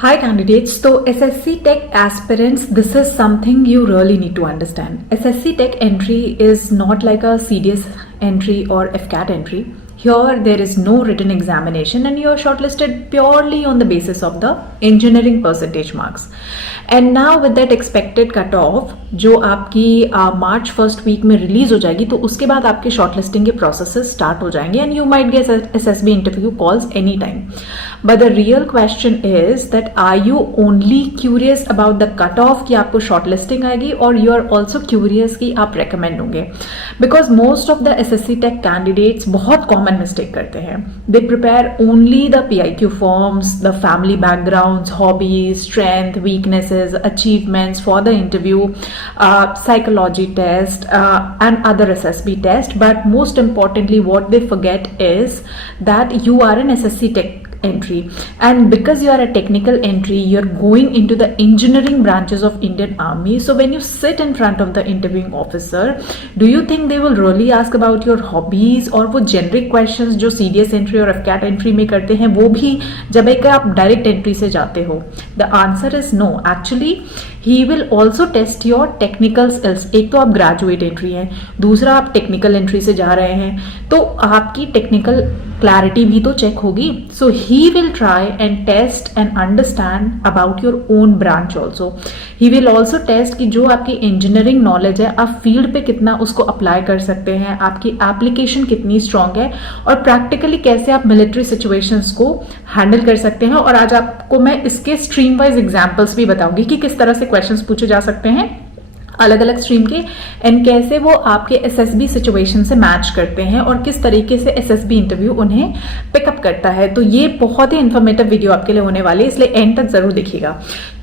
Hi candidates, so SSC Tech aspirants, this is something you really need to understand. SSC Tech entry is not like a CDS entry or FCAT entry. Here there is no written examination and you are shortlisted purely on the basis of the engineering percentage marks. And now with that expected cutoff जो आपकी March first week में release हो जाएगी, तो उसके बाद आपके shortlisting के प्रोसेसेस स्टार्ट हो जाएंगे and you might get SSB interview calls any time. But the real question is that are you only curious about the cut off कि आपको शॉर्टलिस्टिंग आएगी, और यू आर ऑल्सो क्यूरियस कि आप recommend होंगे. Because most of the SSC tech candidates बहुत common mistake करते हैं. They prepare only the PIQ forms, the family backgrounds, hobbies, strength, weaknesses, achievements for the interview, psychology test and other SSB test, but most importantly what they forget is that you are an SSC Tech entry, and because you are a technical entry, you're going into the engineering branches of Indian Army. So when you sit in front of the interviewing officer, do you think they will really ask about your hobbies, और वो generic questions जो CDS entry और FCAT entry में करते हैं वो भी जब एक आप direct entry से जाते हो? The answer is no. Actually he will also test your technical skills. एक तो आप graduate entry हैं, दूसरा आप technical entry से जा रहे हैं, तो आपकी technical clarity भी तो check होगी. So he will try and test and understand about your own branch also. He will also test कि जो आपकी engineering knowledge है आप field पे कितना उसको apply कर सकते हैं, आपकी application कितनी strong है, और practically कैसे आप military situations को handle कर सकते हैं. और आज आपको मैं इसके stream wise examples भी बताऊंगी कि किस तरह से questions पूछे जा सकते हैं अलग अलग स्ट्रीम के, एंड कैसे वो आपके एसएसबी सिचुएशन से मैच करते हैं और किस तरीके से एसएसबी इंटरव्यू उन्हें पिकअप करता है. तो ये बहुत ही इन्फॉर्मेटिव वीडियो आपके लिए होने वाली है, इसलिए एंड तक जरूर देखिएगा.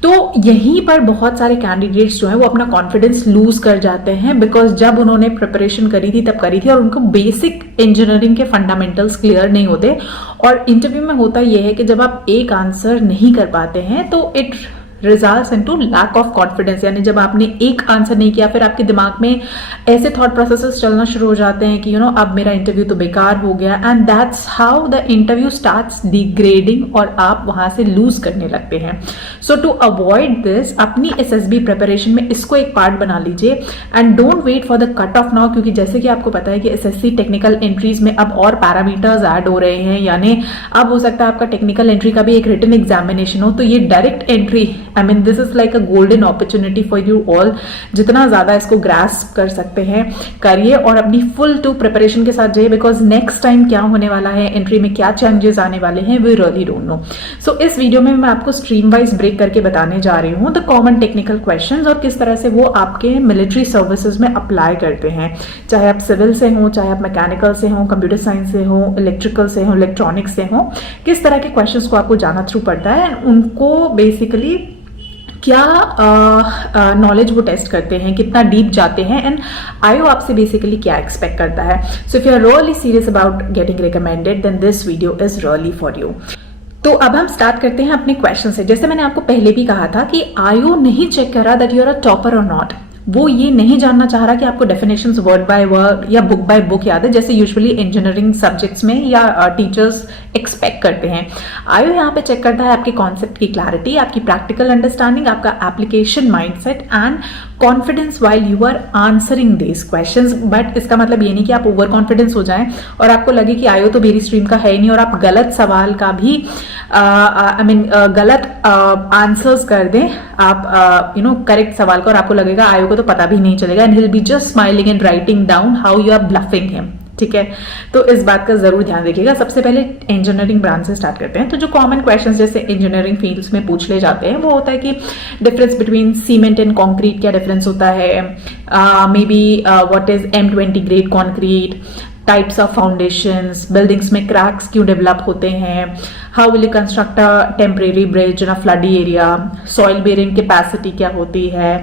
तो यहीं पर बहुत सारे कैंडिडेट्स जो हैं वो अपना कॉन्फिडेंस लूज कर जाते हैं, बिकॉज जब उन्होंने प्रिपरेशन करी थी तब करी थी और उनको बेसिक इंजीनियरिंग के फंडामेंटल्स क्लियर नहीं होते. और इंटरव्यू में होता यह है कि जब आप एक आंसर नहीं कर पाते हैं तो it results into lack of confidence. यानी जब आपने एक आंसर नहीं किया, फिर आपके दिमाग में ऐसे थॉट प्रोसेसेस चलना शुरू हो जाते हैं कि अब मेरा इंटरव्यू तो बेकार हो गया, and that's how the interview starts degrading और आप वहां से लूज करने लगते हैं. सो टू अवॉइड दिस, अपनी एसएसबी प्रिपरेशन में इसको एक पार्ट बना लीजिए and don't wait for the cut off now, क्योंकि जैसे कि आपको पता है कि एसएससी टेक्निकल एंट्रीज में अब और पैरामीटर्स ऐड हो रहे हैं. यानी अब हो सकता है आपका टेक्निकल एंट्री का भी एक रिटन एग्जामिनेशन हो, तो ये direct entry, I mean this is like a golden opportunity for you all. जितना ज्यादा इसको ग्रास्प कर सकते हैं करिए और अपनी फुल टू प्रिपरेशन के साथ जाइए, बिकॉज नेक्स्ट टाइम क्या होने वाला है, एंट्री में क्या चेंजेस आने वाले हैं, वी रियली डोंट नो. सो इस वीडियो में मैं आपको स्ट्रीम वाइज ब्रेक करके बताने जा रही हूँ द कॉमन टेक्निकल क्वेश्चंस और किस तरह से वो आपके मिलिट्री सर्विसेज में अप्लाई करते हैं. चाहे आप सिविल से हो, चाहे आप मैकेनिकल से हो, कंप्यूटर साइंस से हो, इलेक्ट्रिकल से हो, इलेक्ट्रॉनिक्स से हो, किस तरह के क्वेश्चंस को आपको जाना थ्रू पड़ता है, उनको बेसिकली क्या नॉलेज वो टेस्ट करते हैं, कितना डीप जाते हैं, एंड आईओ आपसे बेसिकली क्या एक्सपेक्ट करता है. So if you are really serious about getting recommended then this video is really for you. तो अब हम स्टार्ट करते हैं अपने क्वेश्चन से. जैसे मैंने आपको पहले भी कहा था कि आईओ नहीं चेक कर रहा that you are a topper और नॉट. वो ये नहीं जानना चाह रहा कि आपको डेफिनेशंस वर्ड बाय वर्ड या बुक बाय बुक याद है, जैसे यूजुअली इंजीनियरिंग सब्जेक्ट्स में या टीचर्स एक्सपेक्ट करते हैं. आईओ यहाँ पे चेक करता है आपके कॉन्सेप्ट की क्लैरिटी, आपकी प्रैक्टिकल अंडरस्टैंडिंग, आपका application mindset and confidence while you are answering this questions. But इसका मतलब ये नहीं कि आप ओवर कॉन्फिडेंस हो जाएं और आपको लगे कि आईओ तो मेरी स्ट्रीम का है ही नहीं, और आप गलत सवाल का भी गलत आंसर्स कर दें आप करेक्ट सवाल का, और आपको लगेगा आईओ को तो पता भी नहीं चलेगा, and he will be just smiling and writing down how you are bluffing him. ठीक है, तो इस बात का जरूर ध्यान रखिएगा. सबसे पहले इंजीनियरिंग ब्रांच से स्टार्ट करते हैं. तो जो कॉमन क्वेश्चंस जैसे इंजीनियरिंग फील्ड्स में पूछ ले जाते हैं वो होता है कि difference between cement and concrete, क्या डिफरेंस होता है, maybe what is M20 grade concrete, types of foundations, buildings में क्रैक्स क्यों डेवलप होते हैं, how will you construct a temporary bridge in a floody area, soil bearing capacity क्या होती है,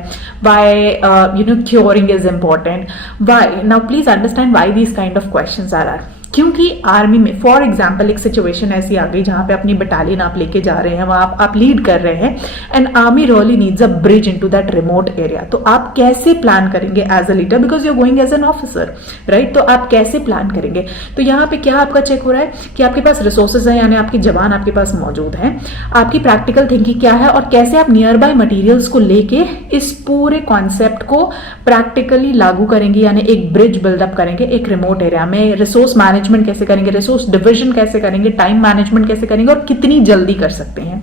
why curing is important, why. Now please understand why these kind of questions are. क्योंकि army में for example एक situation ऐसी आ गई जहां पे अपनी बटालियन आप लेके जा रहे हैं, वहां आप लीड कर रहे हैं, and army really needs a bridge into that remote area. तो आप कैसे प्लान करेंगे as a leader, because you are going as an officer, right? तो आप कैसे प्लान करेंगे? तो यहाँ पे क्या आपका चेक हो रहा है कि आपके पास रिसोर्सेज है, यानी आपके जवान आपके पास मौजूद हैं, आपकी प्रैक्टिकल थिंकिंग क्या है, और कैसे आप नियर बाय मटीरियल्स को लेके इस पूरे कॉन्सेप्ट को प्रैक्टिकली लागू करेंगे, यानी एक ब्रिज बिल्डअप करेंगे एक रिमोट एरिया में। रिसोर्स मैनेजमेंट कैसे करेंगे, रिसोर्स डिविजन कैसे करेंगे, टाइम मैनेजमेंट कैसे करेंगे, और कितनी जल्दी कर सकते हैं।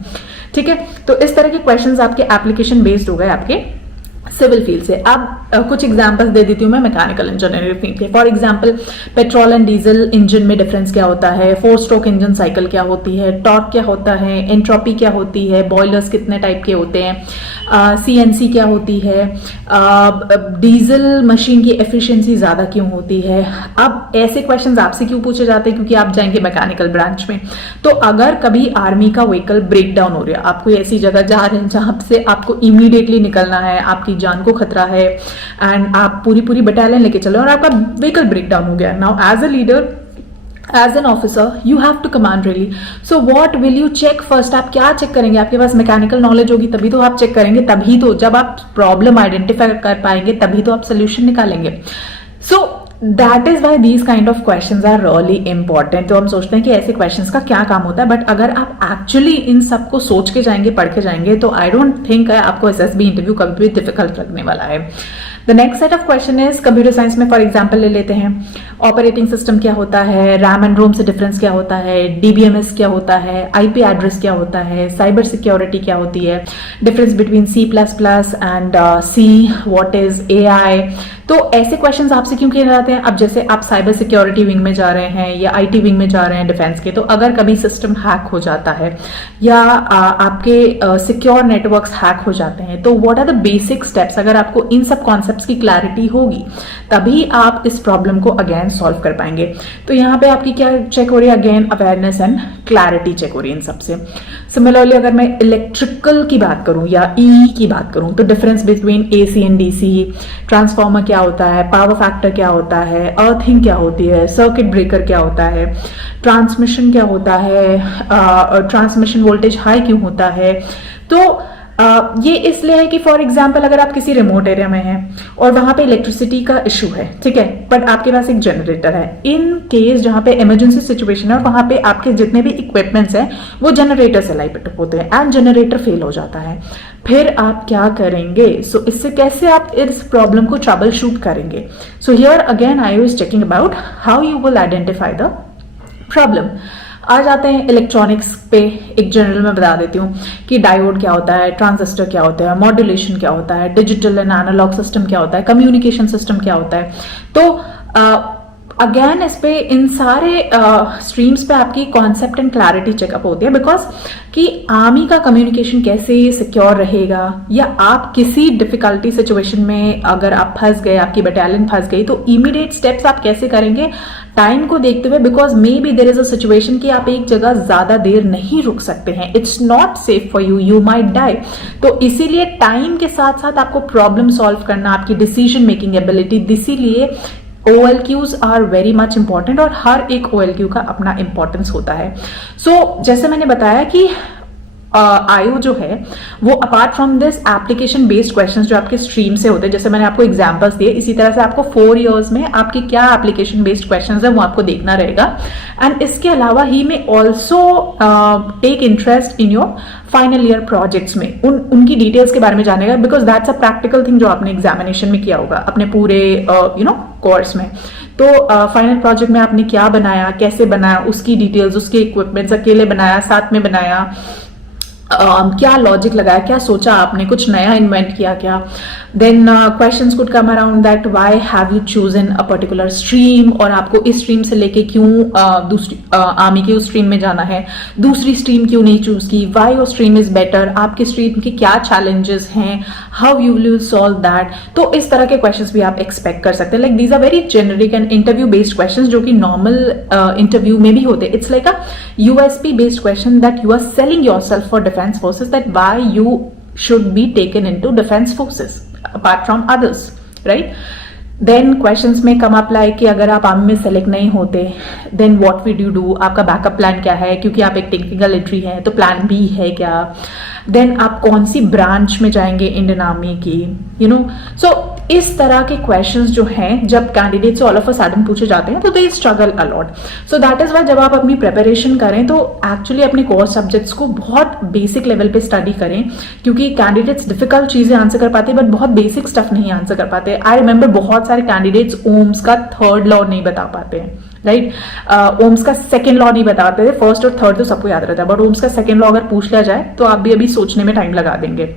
ठीक है, तो इस तरह के क्वेश्चंस आपके एप्लीकेशन बेस्ड हो गए आपके सिविल फील्ड से। अब कुछ एग्जांपल्स दे देती हूँ मैं मैकेनिकल इंजीनियरिंग फील्ड के। For example petrol and diesel engine में डिफरेंस क्या होता है, 4 स्ट्रोक इंजन साइकिल क्या होती है, टॉर्क क्या होता है, एंट्रोपी क्या होती है, बॉयलर्स कितने टाइप के होते हैं, सीएनसी क्या होती है, डीजल मशीन की एफिशिएंसी ज्यादा क्यों होती है। अब ऐसे क्वेश्चंस आपसे क्यों पूछे जाते हैं, क्योंकि आप जाएंगे मैकेनिकल ब्रांच में। तो अगर कभी आर्मी का व्हीकल ब्रेक डाउन हो रहा है, आपको ऐसी जगह जा रहे हैं जहां से आपको इमीडिएटली निकलना है, आपकी जान को खतरा है, एंड आप पूरी बटालियन लेके चले और आपका व्हीकल ब्रेक डाउन हो गया, now as a leader as an officer you have to command really. So what will you check first? आप क्या चेक करेंगे? आपके पास मैकेनिकल नॉलेज होगी तभी तो आप चेक करेंगे, तभी तो जब आप प्रॉब्लम आइडेंटिफाई कर पाएंगे तभी तो आप सोल्यूशन निकालेंगे। So that is why these kind of questions are really important. तो हम सोचते हैं कि ऐसे क्वेश्चंस का क्या काम होता है, बट अगर आप एक्चुअली इन सबको सोच के जाएंगे, पढ़ के जाएंगे, तो आई डोंट थिंक आपको एसएसबी इंटरव्यू कभी भी डिफिकल्ट लगने वाला है। The next set of question is computer science में फॉर एग्जाम्पल ले लेते हैं, ऑपरेटिंग सिस्टम क्या होता है, रैम एंड रोम से डिफरेंस क्या होता है, डीबीएमएस क्या होता है, आईपी एड्रेस क्या होता है, साइबर सिक्योरिटी क्या होती है, difference between C++ and C, what is AI. तो ऐसे क्वेश्चंस आपसे क्यों किए जाते हैं? अब जैसे आप साइबर सिक्योरिटी विंग में जा रहे हैं या आईटी विंग में जा रहे हैं डिफेंस के, तो अगर कभी सिस्टम हैक हो जाता है या आपके सिक्योर नेटवर्क्स हैक हो जाते हैं, तो what are the basic steps? अगर आपको इन सब कॉन्सेप्ट्स की क्लैरिटी होगी तभी आप इस प्रॉब्लम को अगेन सॉल्व कर पाएंगे। तो यहाँ पे आपकी क्या चेक हो रही है? Again awareness and clarity check हो रही है इन सबसे। सिमिलरली अगर मैं इलेक्ट्रिकल की बात करूं या ई की बात करूं, तो difference between AC and DC, transformer क्या होता है, पावर फैक्टर क्या होता है, अर्थिंग क्या होती है, सर्किट ब्रेकर क्या होता है, ट्रांसमिशन क्या होता है, ट्रांसमिशन वोल्टेज हाई क्यों होता है। तो ये इसलिए है कि फॉर एग्जाम्पल अगर आप किसी रिमोट एरिया में हैं और वहां पे इलेक्ट्रिसिटी का इशू है, ठीक है, बट आपके पास एक जनरेटर है, इन केस जहां पे इमरजेंसी सिचुएशन है और वहां पे आपके जितने भी इक्विपमेंट्स हैं वो जनरेटर से लाइट होते हैं एंड जनरेटर फेल हो जाता है, फिर आप क्या करेंगे? सो इससे कैसे आप इस प्रॉब्लम को ट्रबल शूट करेंगे? So here again I was checking about how you will identify the problem. आ जाते हैं इलेक्ट्रॉनिक्स पे। एक जनरल में बता देती हूँ कि डायोड क्या होता है, ट्रांजिस्टर क्या होता है, मॉड्यूलेशन क्या होता है, डिजिटल एंड एनालॉग सिस्टम क्या होता है, कम्युनिकेशन सिस्टम क्या होता है। तो अगेन इस पे इन सारे स्ट्रीम्स पे आपकी कॉन्सेप्ट एंड क्लैरिटी चेकअप होती है, बिकॉज कि आर्मी का कम्युनिकेशन कैसे सिक्योर रहेगा, या आप किसी डिफिकल्टी सिचुएशन में अगर आप फंस गए, आपकी बटालियन फंस गई, तो इमीडिएट स्टेप्स आप कैसे करेंगे टाइम को देखते हुए, because maybe there is a situation कि आप एक जगह ज्यादा देर नहीं रुक सकते हैं, it's not safe for you, you might die. तो इसीलिए टाइम के साथ साथ आपको प्रॉब्लम सॉल्व करना, आपकी डिसीजन मेकिंग एबिलिटी, इसीलिए OLQs are very much important और हर एक OLQ का अपना इंपॉर्टेंस होता है। सो जैसे मैंने बताया कि आयो जो है वो apart from this application based questions जो आपके स्ट्रीम से होते हैं, जैसे मैंने आपको एग्जांपल्स दिए, इसी तरह से आपको 4 इयर्स में आपके क्या एप्लीकेशन बेस्ड क्वेश्चंस है वो आपको देखना रहेगा। एंड इसके अलावा he may also take interest in your final year projects में, उनकी डिटेल्स के बारे में जानेगा, because that's a practical thing जो आपने एग्जामिनेशन में किया होगा अपने पूरे कोर्स में। तो फाइनल प्रोजेक्ट में आपने क्या बनाया, कैसे बनाया, उसकी डिटेल्स, उसके इक्विपमेंट्स अकेले बनाया, साथ में बनाया, क्या लॉजिक लगाया, क्या सोचा आपने, कुछ नया इन्वेंट किया क्या। Then questions could come around that why have you chosen a particular stream, और आपको इस स्ट्रीम से लेके क्यों दूसरी आर्मी की उस स्ट्रीम में जाना है, दूसरी स्ट्रीम क्यों नहीं चूज की, why your stream is better, आपके स्ट्रीम के क्या चैलेंजेस हैं, how you will solve that. तो इस तरह के क्वेश्चंस भी आप एक्सपेक्ट कर सकते हैं। Like these are very generic and interview based questions जो कि नॉर्मल इंटरव्यू में भी होते हैं। It's like a USP based question that you are selling yourself for defense forces, that why you should be taken into defense forces apart from others, right? Then questions में come up like कि अगर आप army में select नहीं होते then what would you do, आपका backup plan क्या है, क्योंकि आप एक टेक्निकल एंट्री है तो प्लान बी है क्या, देन आप कौन सी ब्रांच में जाएंगे इंडियन आर्मी की, यू नो। सो इस तरह के क्वेश्चंस जो हैं जब कैंडिडेट से ऑल ऑफ अ सडन पूछे जाते हैं तो they struggle a lot. So that is why जब आप अपनी प्रिपरेशन करें तो एक्चुअली अपने कोर सब्जेक्ट्स को बहुत बेसिक लेवल पे स्टडी करें, क्योंकि कैंडिडेट्स डिफिकल्ट चीजें आंसर कर पाते हैं बट बहुत बेसिक स्टफ नहीं आंसर कर पाते। आई रिमेंबर बहुत सारे कैंडिडेट्स ओम्स का थर्ड लॉ नहीं बता पाते हैं, राइट। ओम्स का सेकेंड लॉ नहीं बताते थे, फर्स्ट और थर्ड तो सबको याद रहता है, बट ओम्स का सेकेंड लॉ अगर पूछ लिया जाए तो आप भी अभी सोचने में टाइम लगा देंगे,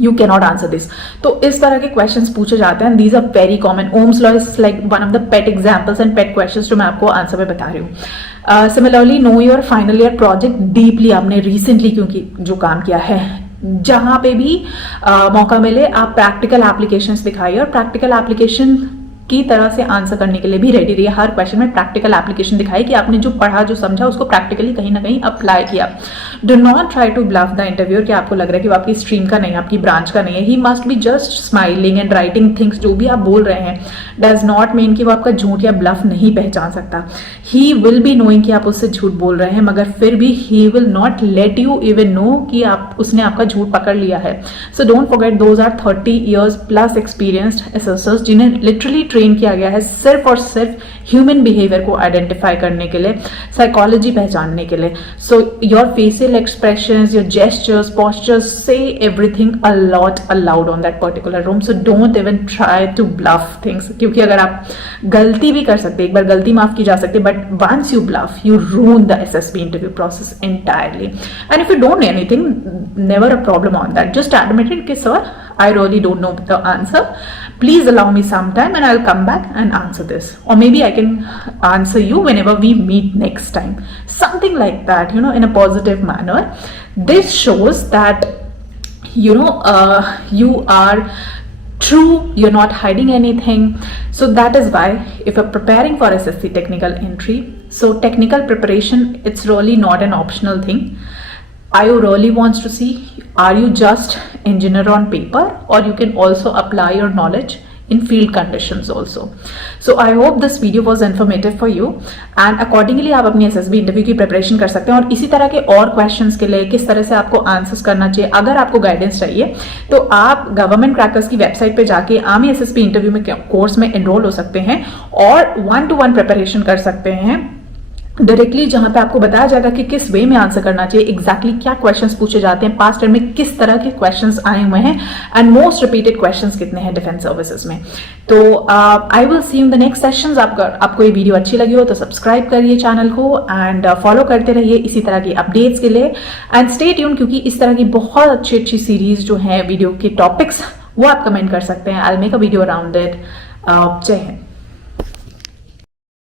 you can not answer this. तो इस तरह के क्वेश्चंस पूछे जाते हैं, these are very common. Ohm's law is like one of the pet examples and pet questions जो मैं आपको आंसर में बता रही हूँ। Similarly know your final year project deeply, आपने रिसेंटली क्योंकि जो काम किया है जहां पे भी मौका मिले आप प्रैक्टिकल एप्लीकेशंस दिखाइए और प्रैक्टिकल एप्लीकेशन की तरह से आंसर करने के लिए भी रेडी रहिए। हर क्वेश्चन में प्रैक्टिकल एप्लीकेशन दिखाई कि आपने जो पढ़ा जो समझा उसको प्रैक्टिकली कहीं ना कहीं अप्लाई किया। Do not try to bluff the interviewer कि आपको लग रहा है कि वो आपकी स्ट्रीम का नहीं है, आपकी ब्रांच का नहीं है। He must be just smiling and writing things, जो भी आप बोल रहे हैं डज नॉट मीन कि वो आपका झूठ या ब्लफ नहीं पहचान सकता। ही विल बी नोइंग कि आप उससे झूठ बोल रहे हैं, मगर फिर भी he will not let you even know कि आप उसने आपका झूठ पकड़ लिया है। So don't forget those are 30 years plus experienced assessors जिन्हें लिटरली ट्रेन किया गया है सिर्फ और सिर्फ ह्यूमन बिहेवियर को आइडेंटिफाई करने के लिए, साइकोलॉजी पहचानने के लिए। So your facial expressions, your gestures, postures से everything a lot allowed on that particular room. So don't even try to bluff things, क्योंकि अगर आप गलती भी कर सकते, एक बार गलती माफ की जा सकती है, but once you bluff you ruin the SSB interview process entirely. And if you don't know anything, never a problem on that. Just admit it, कि sir, I really don't know the answer. Please allow me some time and I'll come back and answer this. Or maybe I can answer you whenever we meet next time. Something like that, you know, in a positive manner. This shows that, you know, you are true, you're not hiding anything. So that is why if you're preparing for SSC technical entry, so technical preparation, it's really not an optional thing. I really wants to see, are you just engineer on paper or you can also apply your knowledge in field conditions also. So I hope this video was informative for you and accordingly आप अपनी SSB interview की preparation कर सकते हैं। और इसी तरह के और क्वेश्चंस के लिए किस तरह से आपको आंसर्स करना चाहिए, अगर आपको गाइडेंस चाहिए तो आप गवर्नमेंट क्रैकर्स की वेबसाइट पे जाके आर्मी SSB इंटरव्यू में कोर्स में एनरोल हो सकते हैं और 1-to-1 प्रिपरेशन कर सकते हैं डायरेक्टली, जहां पे आपको बताया जाएगा कि किस वे में आंसर करना चाहिए, एग्जैक्टली क्या क्वेश्चंस पूछे जाते हैं, पास्ट ईयर में किस तरह के क्वेश्चंस आए हुए हैं एंड मोस्ट रिपीटेड क्वेश्चंस कितने हैं डिफेंस सर्विसेज में। तो I will see in the next sessions. आपको ये वीडियो अच्छी लगी हो तो सब्सक्राइब करिए चैनल को एंड फॉलो करते रहिए इसी तरह की अपडेट्स के लिए एंड स्टे ट्यून, क्योंकि इस तरह की बहुत अच्छी अच्छी सीरीज जो है वीडियो के टॉपिक्स वो आप कमेंट कर सकते हैं। I will make a video around it. जय हिंद।